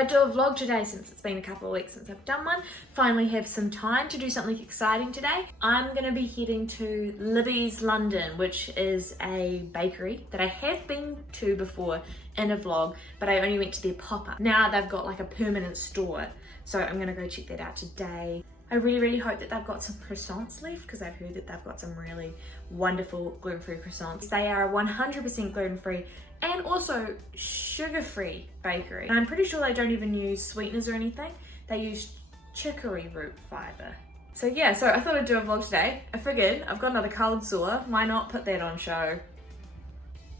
I'd do a vlog today since it's been a couple of weeks since I've done one. Finally have some time to do something exciting today. I'm gonna be heading to Libby's London, which is a bakery that I have been to before in a vlog, but I only went to their pop-up. Now they've got like a permanent store, so I'm gonna go check that out today. I really hope that they've got some croissants left, because I've heard that they've got some really wonderful gluten-free croissants. They are 100% gluten-free and also sugar-free bakery. And I'm pretty sure they don't even use sweeteners or anything. They use chicory root fiber. So yeah, so I thought I'd do a vlog today. I figured I've got another cold sore, why not put that on show?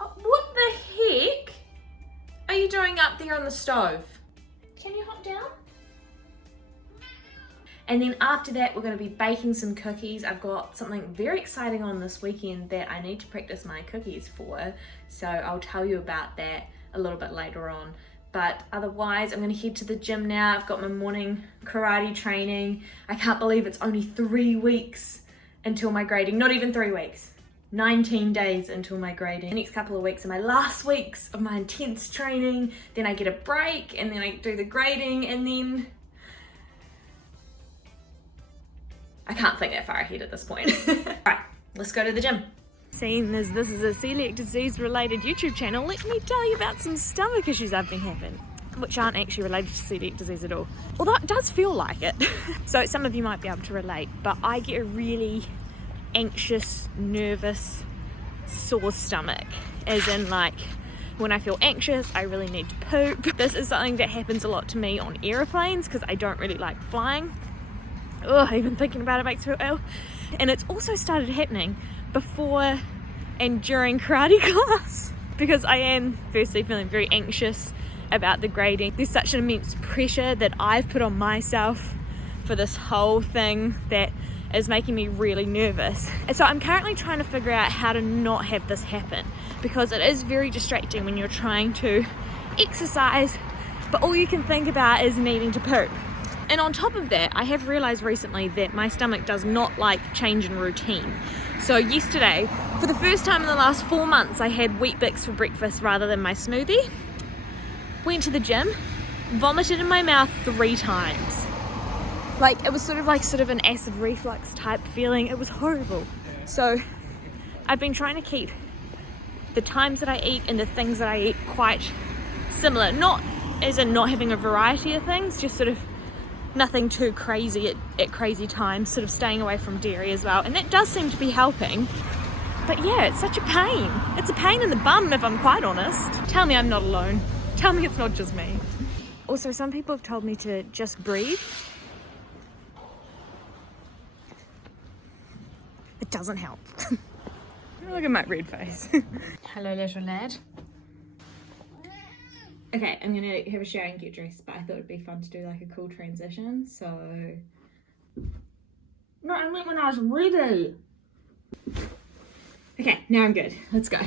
Oh, what the heck are you doing up there on the stove? Can you hop down? And then after that, we're going to be baking some cookies. I've got something very exciting on this weekend that I need to practice my cookies for. So I'll tell you about that a little bit later on. But otherwise, I'm going to head to the gym now. I've got my morning karate training. I can't believe it's only 3 weeks until my grading. Not even 3 weeks. 19 days until my grading. The next couple of weeks are my last weeks of my intense training. Then I get a break and then I do the grading and then I can't think that far ahead at this point. Alright, let's go to the gym. Seeing as this is a celiac disease related YouTube channel, let me tell you about some stomach issues I've been having, which aren't actually related to celiac disease at all. Although it does feel like it. So some of you might be able to relate, but I get a really anxious, nervous, sore stomach. As in like, when I feel anxious, I really need to poop. This is something that happens a lot to me on airplanes because I don't really like flying. Oh, even thinking about it makes me feel ill. And it's also started happening before and during karate class because I am firstly feeling very anxious about the grading. There's such an immense pressure that I've put on myself for this whole thing that is making me really nervous. And so I'm currently trying to figure out how to not have this happen, because it is very distracting when you're trying to exercise but all you can think about is needing to poop. And on top of that, I have realized recently that my stomach does not like change in routine. So yesterday, for the first time in the last 4 months, I had Wheat Bix for breakfast rather than my smoothie. Went to the gym, vomited in my mouth 3 times. Like, it was sort of an acid reflux type feeling. It was horrible. So I've been trying to keep the times that I eat and the things that I eat quite similar. Not as in not having a variety of things, just sort of nothing too crazy at crazy times, sort of staying away from dairy as well, and that does seem to be helping. But yeah, it's such a pain. It's a pain in the bum, if I'm quite honest. Tell me I'm not alone. Tell me it's not just me. Also, some people have told me to just breathe. It doesn't help. Look at my red face. Hello, little lad. Okay, I'm gonna have a shower and get dressed, but I thought it'd be fun to do like a cool transition, so... No, I meant when I was ready! Okay, now I'm good. Let's go.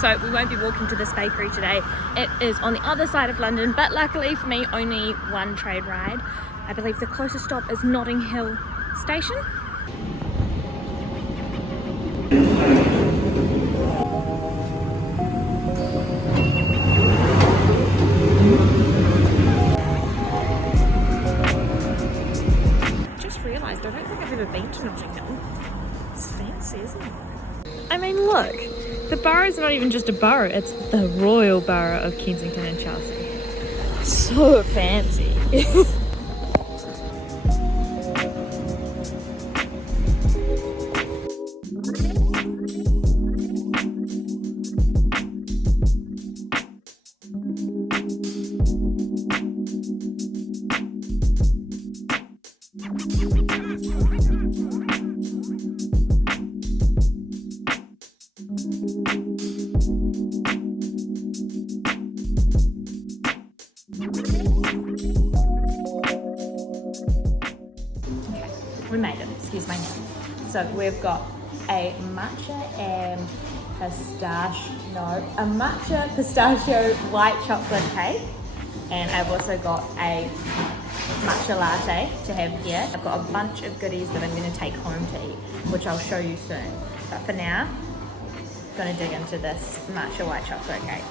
So we won't be walking to this bakery today. It is on the other side of London, but luckily for me, only 1 train ride. I believe the closest stop is Notting Hill Station. I don't think I've ever been to Notting Hill. It's fancy, isn't it? I mean, look, the borough's not even just a borough, it's the Royal Borough of Kensington and Chelsea. So fancy. We made it, excuse me. So we've got a matcha pistachio white chocolate cake, and I've also got a matcha latte to have here. I've got a bunch of goodies that I'm going to take home to eat, which I'll show you soon. But for now, I'm going to dig into this matcha white chocolate cake.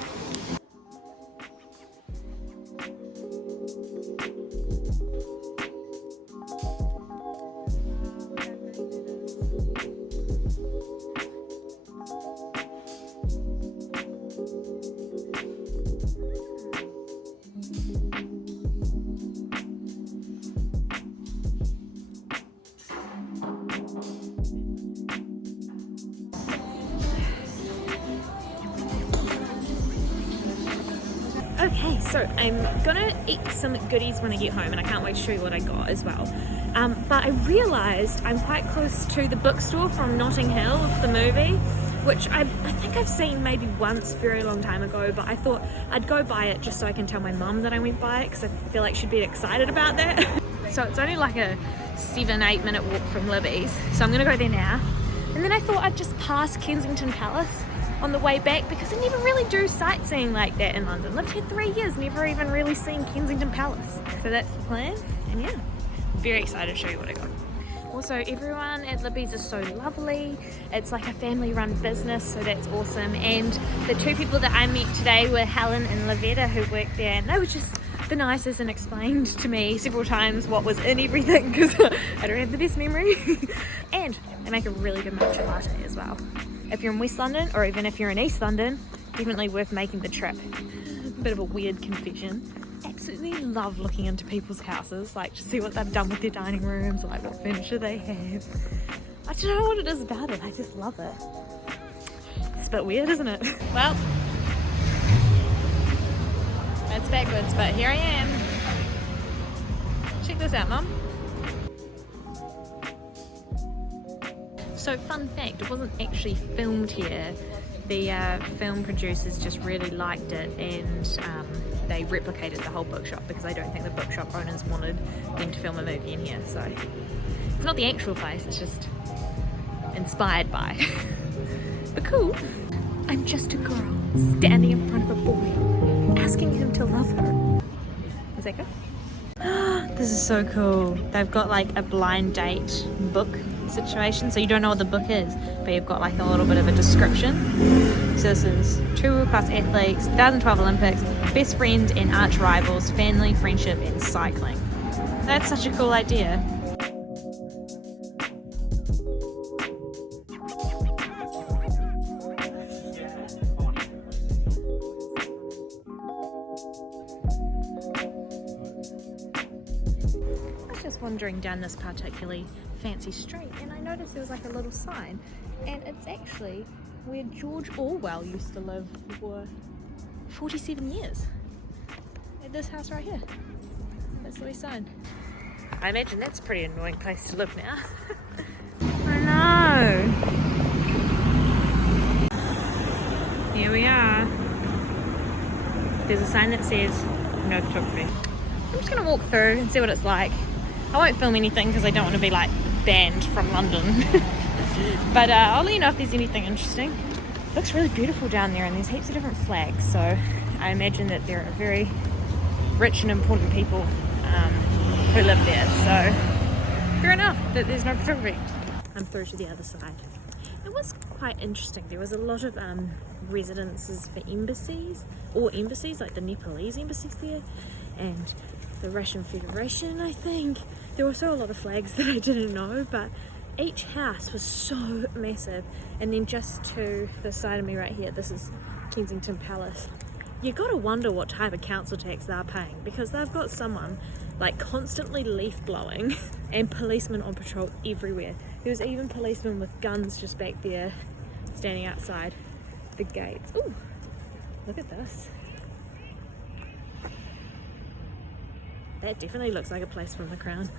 Okay, so I'm gonna eat some goodies when I get home, and I can't wait to show you what I got as well. But I realised I'm quite close to the bookstore from Notting Hill, the movie, which I think I've seen maybe once a very long time ago, but I thought I'd go buy it just so I can tell my mum that I went by it, because I feel like she'd be excited about that. So it's only like a 7-8 minute walk from Libby's, so I'm gonna go there now. And then I thought I'd just pass Kensington Palace on the way back, because I never really do sightseeing like that in London. Lived here 3 years, never even really seen Kensington Palace. So that's the plan, and yeah, very excited to show you what I got. Also, everyone at Libby's is so lovely. It's like a family-run business, so that's awesome. And the two people that I met today were Helen and Lavetta, who work there, and they were just the nicest and explained to me several times what was in everything, because I don't have the best memory. And they make a really good matcha latte as well. If you're in West London, or even if you're in East London, definitely worth making the trip. Bit of a weird confession. Absolutely love looking into people's houses, like to see what they've done with their dining rooms, or like what furniture they have. I don't know what it is about it, I just love it. It's a bit weird, isn't it? Well, that's backwards, but here I am. Check this out, Mum. So fun fact, it wasn't actually filmed here. The film producers just really liked it, and they replicated the whole bookshop, because I don't think the bookshop owners wanted them to film a movie in here. So it's not the actual place, it's just inspired by. But cool. I'm just a girl standing in front of a boy, asking him to love her. Is that good? This is so cool. They've got like a blind date book situation, so you don't know what the book is, but you've got like a little bit of a description. So this is 2 world-class athletes, 2012 Olympics, best friends and arch rivals, family, friendship and cycling. That's such a cool idea. Wandering down this particularly fancy street, and I noticed there was like a little sign, and it's actually where George Orwell used to live for 47 years, at this house right here. That's the wee sign. I imagine that's a pretty annoying place to live now. I know. Here we are. There's a sign that says no photography. I'm just gonna walk through and see what it's like. I won't film anything because I don't want to be like banned from London. But I'll let you know if there's anything interesting. It looks really beautiful down there, and there's heaps of different flags, so I imagine that there are very rich and important people who live there, so fair enough that there's no photography. I'm through to the other side. It was quite interesting. There was a lot of residences for embassies, or embassies like the Nepalese embassies there, and the Russian Federation, I think. There were also a lot of flags that I didn't know, but each house was so massive. And then just to the side of me right here, this is Kensington Palace. You gotta wonder what type of council tax they're paying, because they've got someone like constantly leaf blowing and policemen on patrol everywhere. There was even policemen with guns just back there standing outside the gates. Ooh, look at this. That definitely looks like a place from The Crown.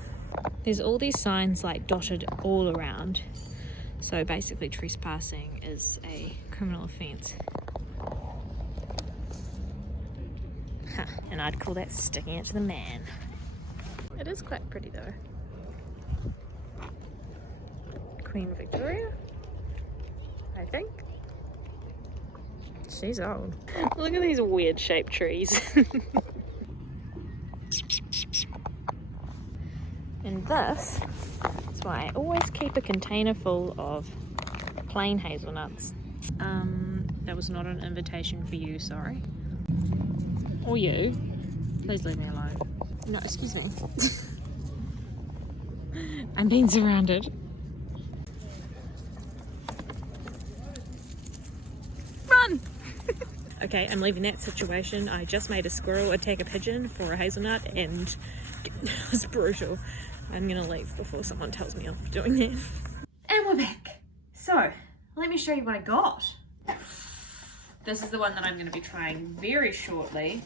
There's all these signs like dotted all around. So basically trespassing is a criminal offence. Huh, and I'd call that sticking it to the man. It is quite pretty though. Queen Victoria, I think. She's old. Look at these weird shaped trees. And this is why I always keep a container full of plain hazelnuts. That was not an invitation for you, sorry. Or you. Please leave me alone. No, excuse me. I'm being surrounded. Run! Okay, I'm leaving that situation. I just made a squirrel attack a pigeon for a hazelnut, and it was brutal. I'm gonna leave before someone tells me off for doing that. And we're back. So, let me show you what I got. This is the one that I'm gonna be trying very shortly.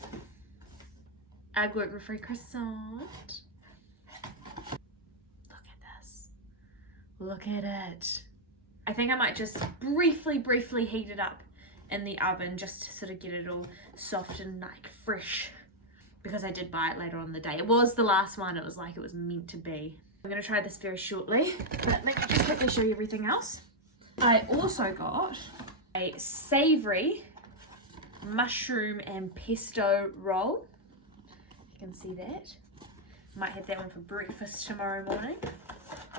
a gluten-free croissant. Look at this. Look at it. I think I might just briefly heat it up in the oven just to sort of get it all soft and like fresh, because I did buy it later on in the day. It was the last one. It was like it was meant to be. I'm gonna try this very shortly, but let me just quickly show you everything else. I also got a savory mushroom and pesto roll. You can see that. Might have that one for breakfast tomorrow morning.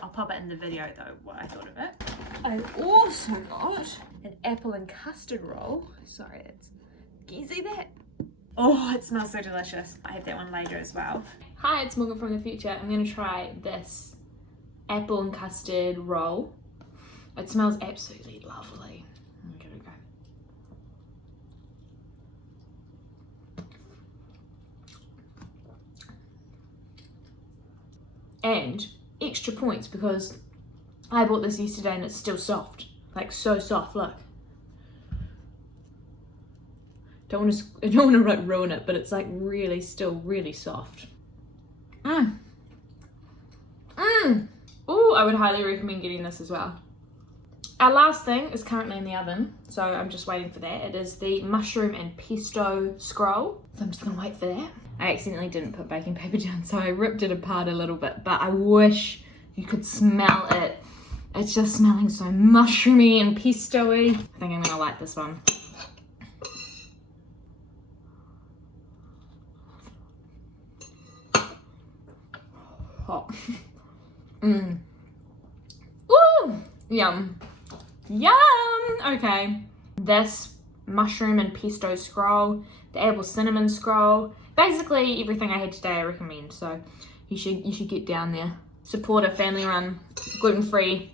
I'll pop it in the video though, what I thought of it. I also got an apple and custard roll. Sorry, can you see that? Oh, it smells so delicious. I have that one later as well. Hi, it's Morgan from the future. I'm gonna try this apple and custard roll. It smells absolutely lovely. Give it a go. And extra points because I bought this yesterday and it's still soft. Like so soft, look. I don't want to like ruin it, but it's like really still really soft. Oh, I would highly recommend getting this as well. Our last thing is currently in the oven, so I'm just waiting for that. It is the mushroom and pesto scroll. So I'm just gonna wait for that. I accidentally didn't put baking paper down, so I ripped it apart a little bit, but I wish you could smell it. It's just smelling so mushroomy and pesto-y. I think I'm gonna like this one. Hot. Ooh, yum. Yum! Okay. This mushroom and pesto scroll, the apple cinnamon scroll, basically everything I had today I recommend, so you should get down there. Support a family-run, gluten-free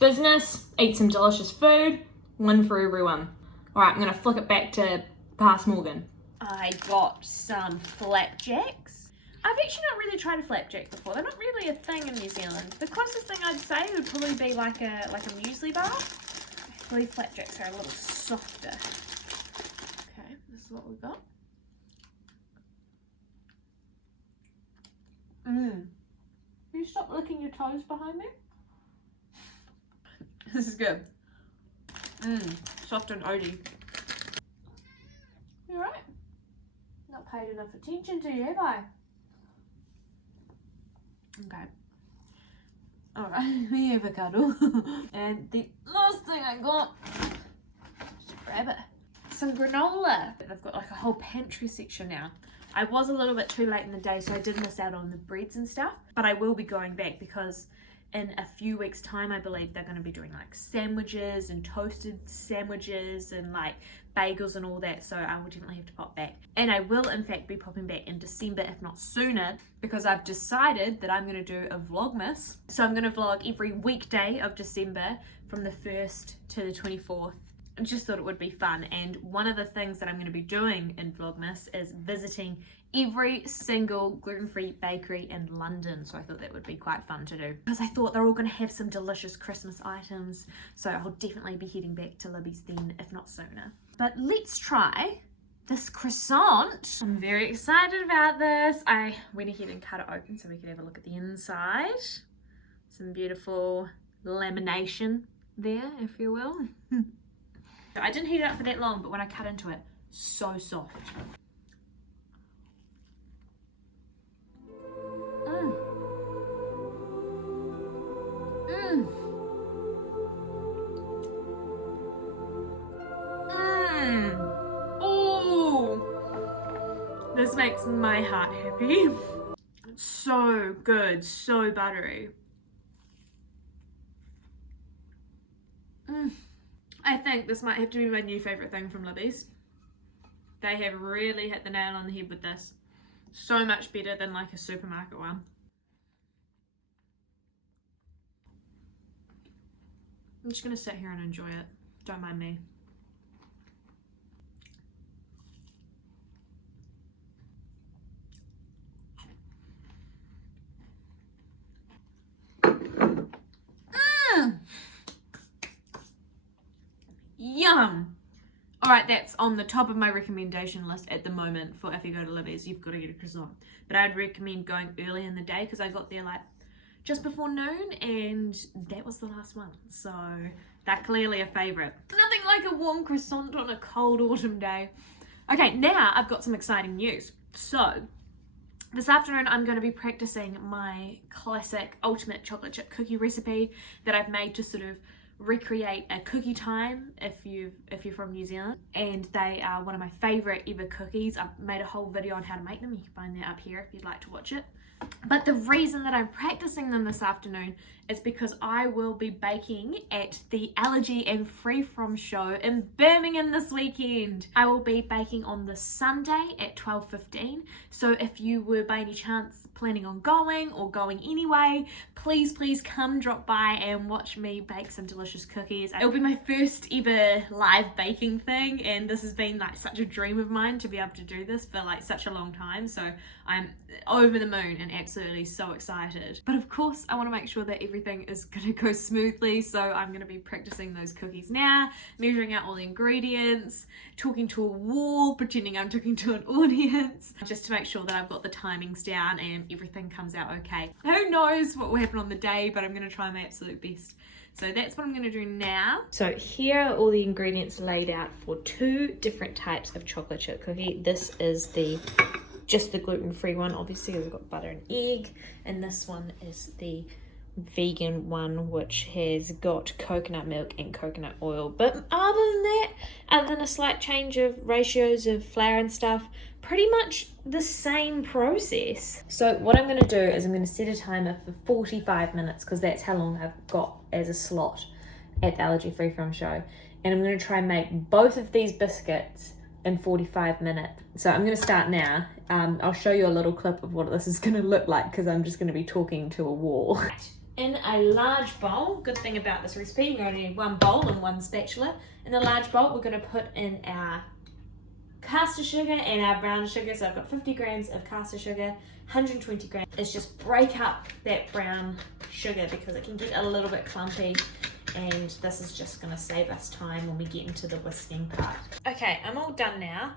business, eat some delicious food, win for everyone. Alright, I'm gonna flick it back to past Morgan. I got some flapjacks. I've actually not really tried a flapjack before. They're not really a thing in New Zealand. The closest thing I'd say would probably be like a muesli bar. I believe flapjacks are a little softer. Okay, this is what we've got. Can you stop licking your toes behind me? This is good. Soft and oaty. You alright? Not paid enough attention to you, have I? Okay. Alright, we have a cuddle. And the last thing I got, just grab it, some granola. I've got like a whole pantry section now. I was a little bit too late in the day, so I did miss out on the breads and stuff, but I will be going back because in a few weeks time I believe they're going to be doing like sandwiches and toasted sandwiches and like bagels and all that, so I will definitely have to pop back. And I will in fact be popping back in December, if not sooner, because I've decided that I'm going to do a vlogmas. So I'm going to vlog every weekday of December from the 1st to the 24th. I just thought it would be fun, and one of the things that I'm going to be doing in vlogmas is visiting every single gluten-free bakery in London, so I thought that would be quite fun to do because I thought they're all going to have some delicious Christmas items, so I'll definitely be heading back to Libby's then, if not sooner. But let's try this croissant. I'm very excited about this. I went ahead and cut it open so we could have a look at the inside. Some beautiful lamination there, if you will. I didn't heat it up for that long, but when I cut into it, so soft. Oh, this makes my heart happy. It's so good, so buttery. I think this might have to be my new favourite thing from Libby's. They have really hit the nail on the head with this. So much better than like a supermarket one. I'm just going to sit here and enjoy it. Don't mind me. Yum! Alright, that's on the top of my recommendation list at the moment for if you go to Libby's, you've got to get a croissant. But I'd recommend going early in the day because I got there like just before noon and that was the last one. So they're clearly a favourite. Nothing like a warm croissant on a cold autumn day. Okay, now I've got some exciting news. So this afternoon I'm going to be practicing my classic ultimate chocolate chip cookie recipe that I've made to sort of recreate a cookie time if you're from New Zealand, and they are one of my favorite ever cookies. I've made a whole video on how to make them. You can find that up here if you'd like to watch it. But the reason that I'm practicing them this afternoon is because I will be baking at the Allergy and Free From show in Birmingham this weekend. I will be baking on the Sunday at 12:15. So if you were by any chance planning on going or going anyway, please come drop by and watch me bake some delicious cookies. It'll be my first ever live baking thing, and this has been like such a dream of mine to be able to do this for like such a long time. So I'm over the moon and absolutely so excited. But of course I want to make sure that everything is going to go smoothly, so I'm going to be practicing those cookies now, measuring out all the ingredients, talking to a wall, pretending I'm talking to an audience, just to make sure that I've got the timings down and everything comes out okay. Who knows what will happen on the day, but I'm going to try my absolute best. So that's what I'm going to do now. So here are all the ingredients laid out for two different types of chocolate chip cookie. This is just the gluten-free one, obviously, because I've got butter and egg, and this one is the vegan one, which has got coconut milk and coconut oil. But other than that, other than a slight change of ratios of flour and stuff, pretty much the same process. So what I'm going to do is I'm going to set a timer for 45 minutes because that's how long I've got as a slot at the Allergy Free From show, and I'm going to try and make both of these biscuits in 45 minutes. So I'm going to start now. I'll show you a little clip of what this is going to look like because I'm just going to be talking to a wall. In a large bowl, good thing about this recipe, you're going to need one bowl and one spatula. In a large bowl, we're going to put in our caster sugar and our brown sugar. So I've got 50 grams of caster sugar, 120 grams. It's just break up that brown sugar because it can get a little bit clumpy, and this is just going to save us time when we get into the whisking part. Okay, I'm all done now.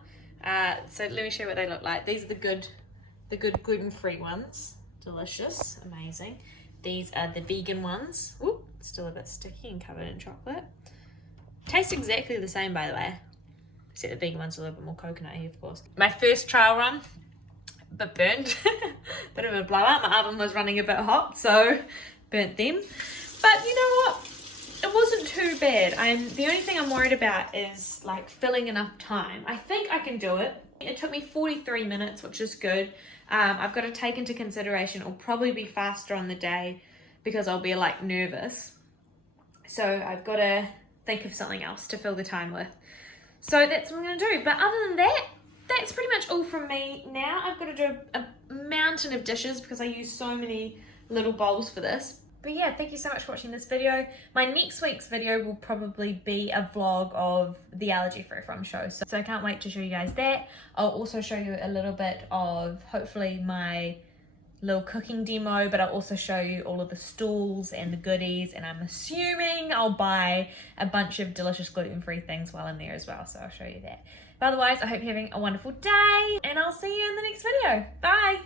So let me show you what they look like. These are the good gluten-free ones. Delicious, amazing. These are the vegan ones. Ooh, still a bit sticky and covered in chocolate. Tastes exactly the same, by the way. Except the vegan ones are a little bit more coconutty, of course. My first trial run, a bit burnt. Bit of a blowout. My oven was running a bit hot, so burnt them. But you know what? It wasn't too bad. The only thing I'm worried about is like filling enough time. I think I can do it. It took me 43 minutes, which is good. I've got to take into consideration it'll probably be faster on the day because I'll be like nervous. So I've got to think of something else to fill the time with. So that's what I'm going to do. But other than that, that's pretty much all from me. Now I've got to do a mountain of dishes because I use so many little bowls for this. But yeah, thank you so much for watching this video. My next week's video will probably be a vlog of the Allergy Free From show. So I can't wait to show you guys that. I'll also show you a little bit of hopefully my little cooking demo, but I'll also show you all of the stalls and the goodies, and I'm assuming I'll buy a bunch of delicious gluten-free things while I'm there as well. So I'll show you that. But otherwise, I hope you're having a wonderful day, and I'll see you in the next video. Bye!